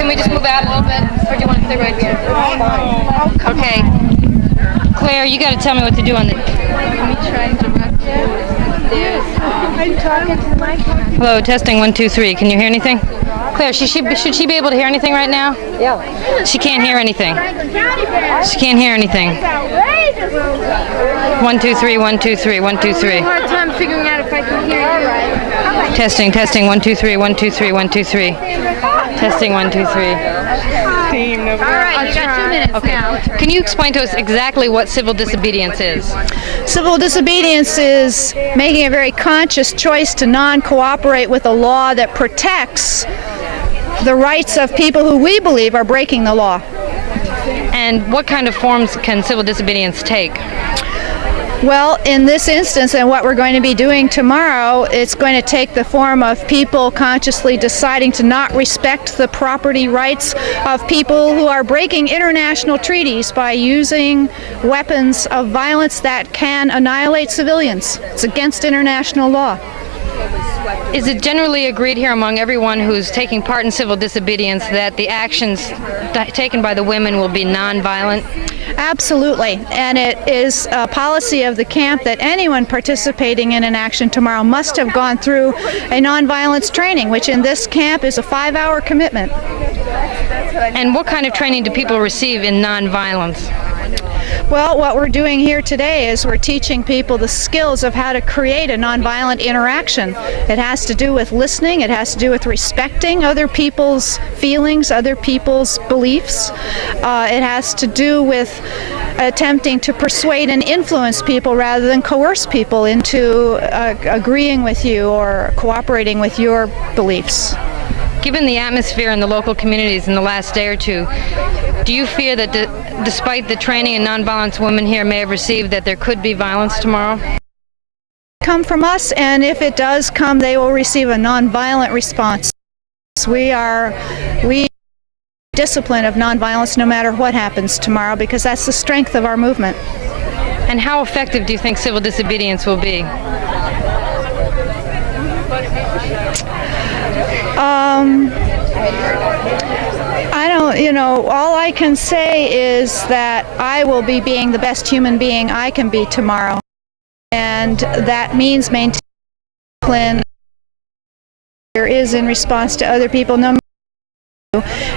Can we just move out a little bit, or do you want to stay right here? Okay. Claire, you got to tell me what to do on the. Let me try and direct you. I'm talking to the microphone. Hello, testing 1, 2, 3. Can you hear anything? Claire, should she be able to hear anything right now? Yeah. She can't hear anything. She can't hear anything. 1, 2, 3. 1, 2, 3. 1, 2, 3. I have a hard time figuring out if I can hear you. All right. Testing. 1, 2, 3. 1, 2, 3. 1, 2, 3. Testing 1, 2, 3. All right, you got 2 minutes now. Can you explain to us exactly what civil disobedience is? Civil disobedience is making a very conscious choice to non-cooperate with a law that protects the rights of people who we believe are breaking the law. And what kind of forms can civil disobedience take? Well, in this instance, and what we're going to be doing tomorrow, it's going to take the form of people consciously deciding to not respect the property rights of people who are breaking international treaties by using weapons of violence that can annihilate civilians. It's against international law. Is it generally agreed here among everyone who's taking part in civil disobedience that the actions taken by the women will be nonviolent? Absolutely, and it is a policy of the camp that anyone participating in an action tomorrow must have gone through a nonviolence training, which in this camp is a 5-hour commitment. And what kind of training do people receive in nonviolence? Well, what we're doing here today is we're teaching people the skills of how to create a nonviolent interaction. It has to do with listening, it has to do with respecting other people's feelings, other people's beliefs. It has to do with attempting to persuade and influence people rather than coerce people into agreeing with you or cooperating with your beliefs. Given the atmosphere in the local communities in the last day or two, do you fear that despite the training and nonviolence women here may have received, that there could be violence tomorrow? Come from us, and if it does come, they will receive a nonviolent response. We discipline of nonviolence no matter what happens tomorrow, because that's the strength of our movement. And how effective do you think civil disobedience will be? I don't, all I can say is that I will be being the best human being I can be tomorrow. And that means maintaining discipline there is in response to other people.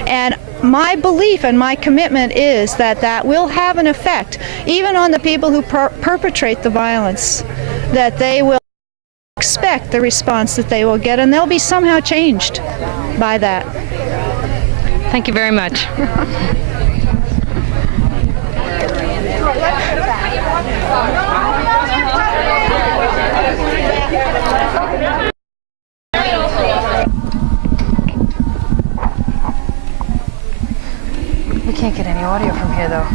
And my belief and my commitment is that that will have an effect, even on the people who perpetrate the violence, that they will expect the response that they will get, and they'll be somehow changed by that. Thank you very much. We can't get any audio from here, though.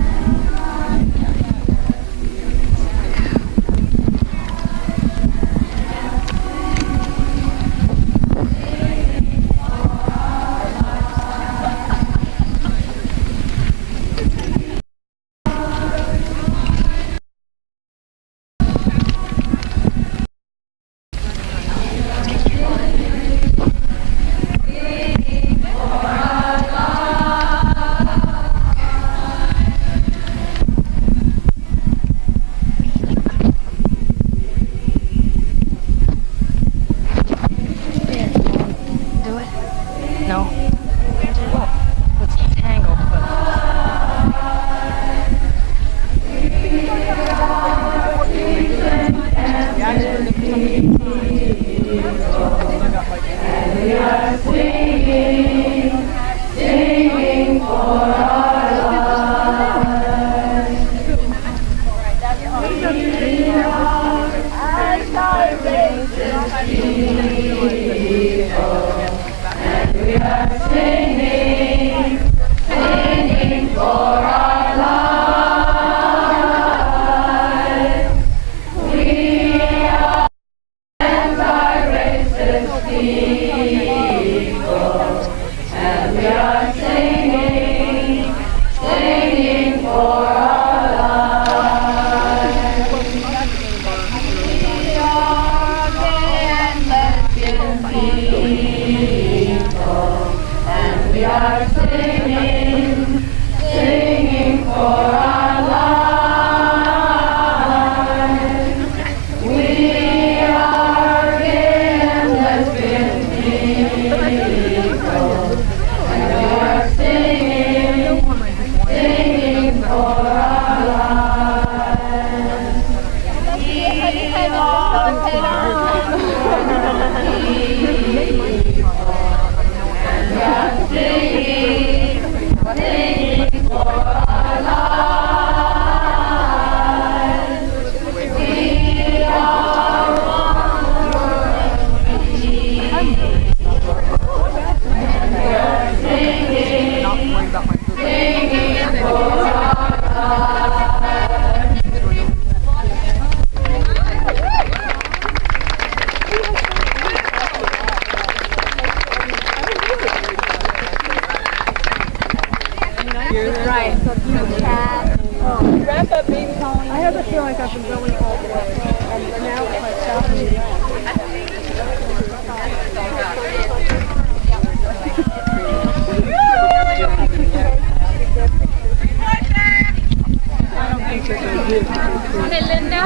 Okay, Linda,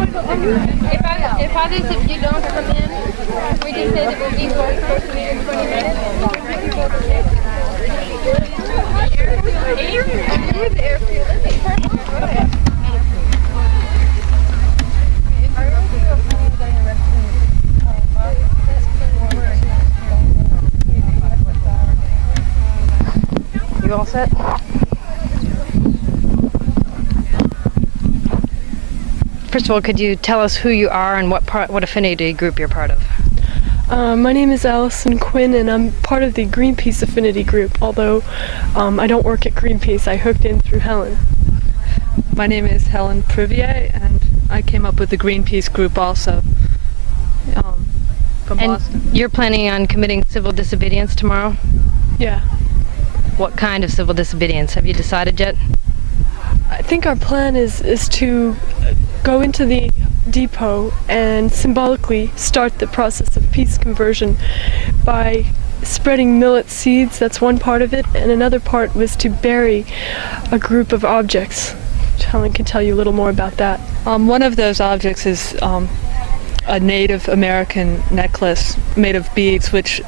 if others of you don't come in, we just say that we'll be supposed to be in 20 minutes. You all set? First of all, could you tell us who you are and what affinity group you're part of? My name is Allison Quinn, and I'm part of the Greenpeace affinity group, although I don't work at Greenpeace. I hooked in through Helen. My name is Helen Privier, and I came up with the Greenpeace group also from Boston. You're planning on committing civil disobedience tomorrow? Yeah. What kind of civil disobedience? Have you decided yet? I think our plan is to go into the depot and symbolically start the process of peace conversion by spreading millet seeds. That's one part of it, and another part was to bury a group of objects. Helen can tell you a little more about that. One of those objects is a Native American necklace made of beads, which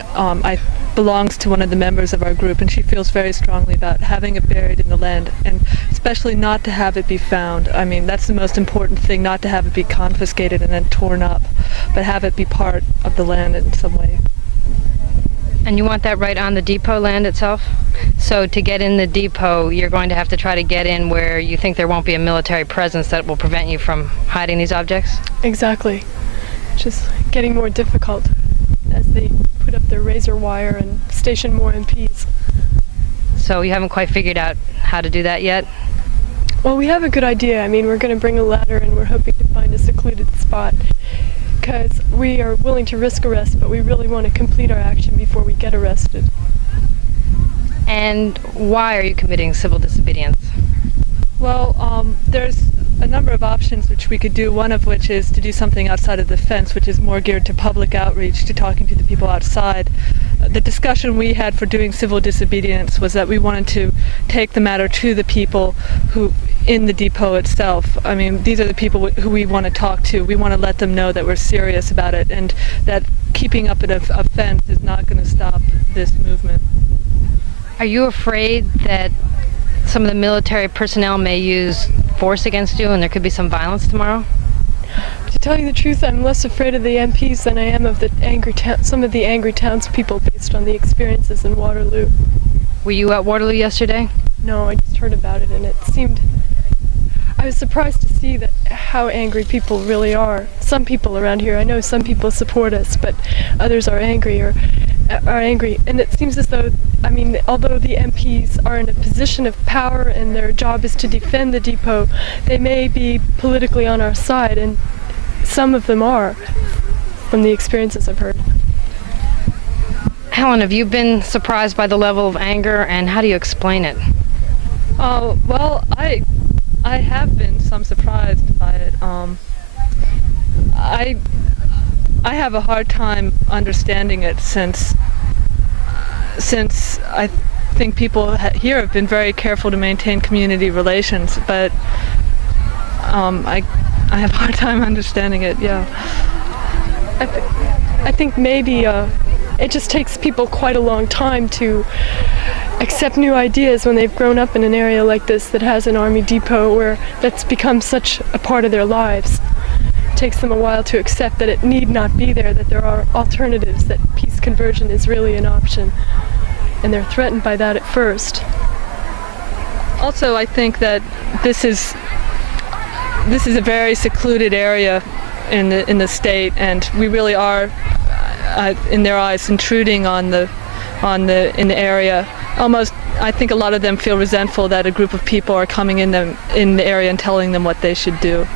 belongs to one of the members of our group, and she feels very strongly about having it buried in the land, and especially not to have it be found. I mean, that's the most important thing, not to have it be confiscated and then torn up, but have it be part of the land in some way. And you want that right on the depot land itself? So to get in the depot, you're going to have to try to get in where you think there won't be a military presence that will prevent you from hiding these objects? Exactly. Just getting more difficult as they put up their razor wire and station more MPs. So you haven't quite figured out how to do that yet? Well, we have a good idea. I mean, we're going to bring a ladder, and we're hoping to find a secluded spot, because we are willing to risk arrest, but we really want to complete our action before we get arrested. And why are you committing civil disobedience? Well, there's a number of options which we could do, one of which is to do something outside of the fence, which is more geared to public outreach, to talking to the people outside. The discussion we had for doing civil disobedience was that we wanted to take the matter to the people who in the depot itself. I mean, these are the people who we want to talk to. We want to let them know that we're serious about it, and that keeping up a fence is not going to stop this movement. Are you afraid that some of the military personnel may use force against you and there could be some violence tomorrow? To tell you the truth, I'm less afraid of the MPs than I am of the some of the angry townspeople based on the experiences in Waterloo. Were you at Waterloo yesterday? No, I just heard about it, and it seemed... I was surprised to see that how angry people really are. Some people around here, I know some people support us, but others are angry, and it seems as though, I mean, although the MPs are in a position of power and their job is to defend the depot, they may be politically on our side, and some of them are, from the experiences I've heard. Helen, have you been surprised by the level of anger, and how do you explain it? Well, I have been some surprised by it. I have a hard time understanding it since I think people here have been very careful to maintain community relations, but I have a hard time understanding it, yeah. I think maybe it just takes people quite a long time to accept new ideas when they've grown up in an area like this that has an army depot where that's become such a part of their lives. takes them a while to accept that it need not be there, that there are alternatives, that peace conversion is really an option. And they're threatened by that at first. Also, I think that this is a very secluded area in the state, and we really are, in their eyes, intruding in the area. Almost, I think a lot of them feel resentful that a group of people are coming in the area and telling them what they should do.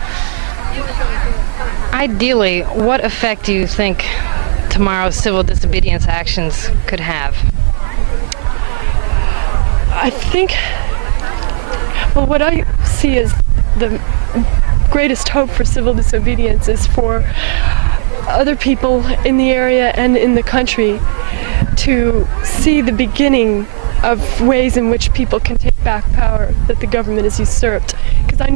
Ideally, what effect do you think tomorrow's civil disobedience actions could have? I think, well, what I see as the greatest hope for civil disobedience is for other people in the area and in the country to see the beginning of ways in which people can take back power that the government has usurped. Because I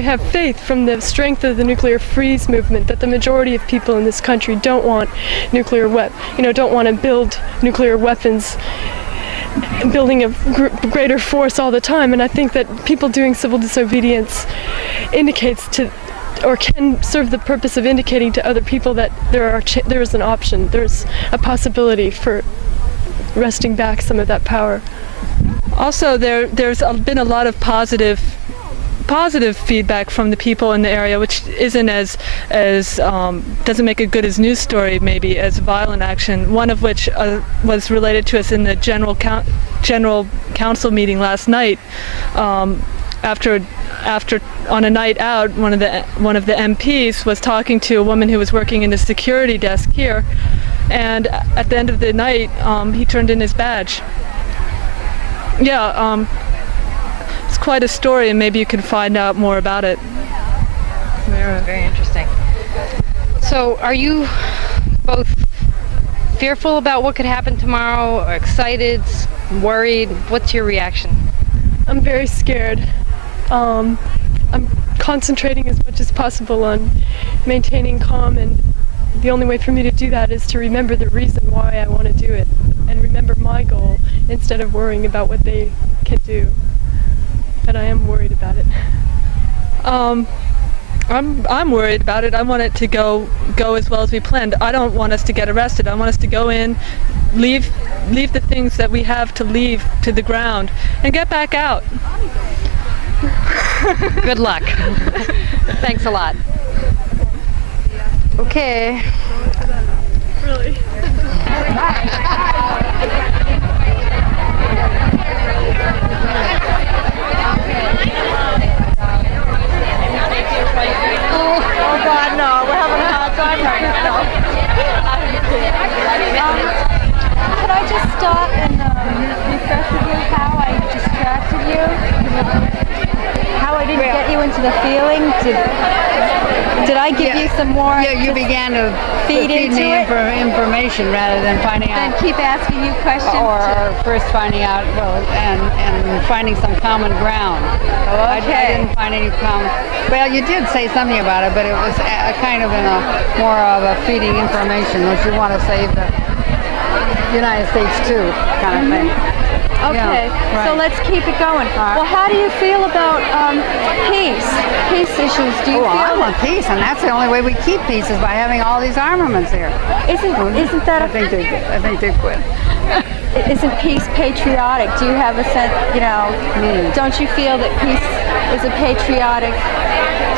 have faith from the strength of the nuclear freeze movement that the majority of people in this country don't want don't want to build nuclear weapons, building a greater force all the time. And I think that people doing civil disobedience indicates to, or can serve the purpose of indicating to other people that there is an option, there's a possibility for wresting back some of that power. Also, there's been a lot of positive feedback from the people in the area, which isn't as doesn't make it good as news story maybe as violent action. One of which was related to us in the general council meeting last night. After on a night out, one of the MPs was talking to a woman who was working in the security desk here, and at the end of the night, he turned in his badge. Yeah, it's quite a story, and maybe you can find out more about it. Very interesting. So, are you both fearful about what could happen tomorrow, or excited, worried? What's your reaction? I'm very scared. I'm concentrating as much as possible on maintaining calm, and the only way for me to do that is to remember the reason why I want to do it, and remember my goal instead of worrying about what they can do. But I am worried about it. I'm worried about it. I want it to go as well as we planned. I don't want us to get arrested. I want us to go in, leave the things that we have to leave to the ground, and get back out. Good luck. Thanks a lot. Okay. Really? Oh God, no, we're having a hard time right now. Could I just stop and refresh with you how I distracted you? How I didn't get you into the feeling? Did I give you some more? Yeah, you began to feed into me it? information rather than finding And out. keep asking you questions? Or first finding out, and finding some common ground. I didn't find any common. Well, you did say something about it, but it was kind of in a more of a feeding information, that you want to save the United States too, kind of thing. Okay, Yeah, right. so let's keep it going. Well, how do you feel about peace issues? Do you feel I want peace, and that's the only way we keep peace is by having all these armaments here. Isn't that I think they quit. Isn't peace patriotic? Do you have a sense, don't you feel that peace is a patriotic?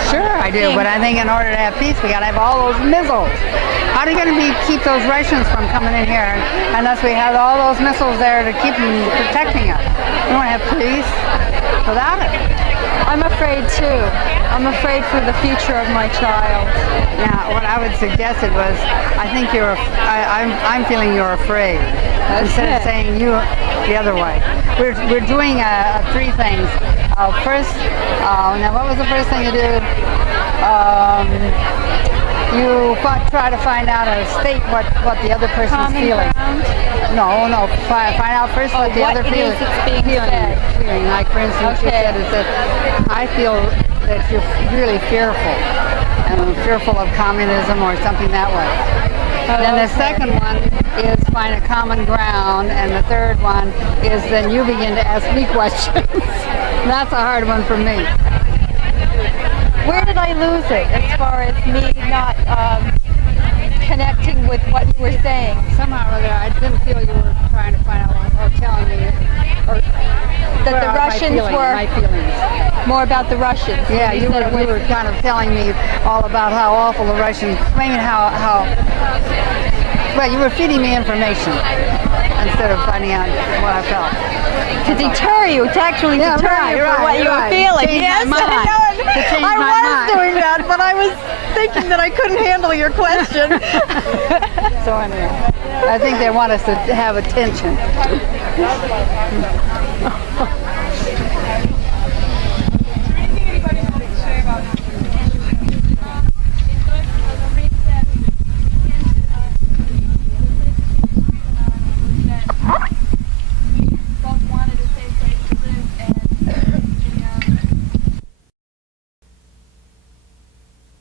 Sure, I do, but I think in order to have peace, we got to have all those missiles. How are you going to keep those Russians from coming in here unless we have all those missiles there to keep them protecting us? We don't have peace without it. I'm afraid too. I'm afraid for the future of my child. Yeah, what I would suggest was, I think I'm feeling you're afraid. Instead of saying you the other way. We're doing three things. First, now what was the first thing you did? You try to find out or state what the other person's Common feeling. ground? No. Find out first what the what other it feeling. is that's being said. Feeling. Like for instance, you Okay. said, I feel that you're really fearful, and fearful of communism or something that way. Then the second one is find a common ground, and the third one is then you begin to ask me questions. That's a hard one for me. Where did I lose it as far as me not connecting with what you were saying? Somehow or other, I didn't feel you were trying to find out or telling me or That the Russians were my feelings. more about the Russians. Yeah, you said it were was- kind of telling me all about how awful the Russians. I mean, well, you were feeding me information instead of finding out what I felt. to deter you, to actually Yeah, deter right, you from what you were right. feeling. Change Yes, my I mind. know. To change I my was mind. doing that, but I was thinking that I couldn't handle your question. So anyway, I think they want us to have attention.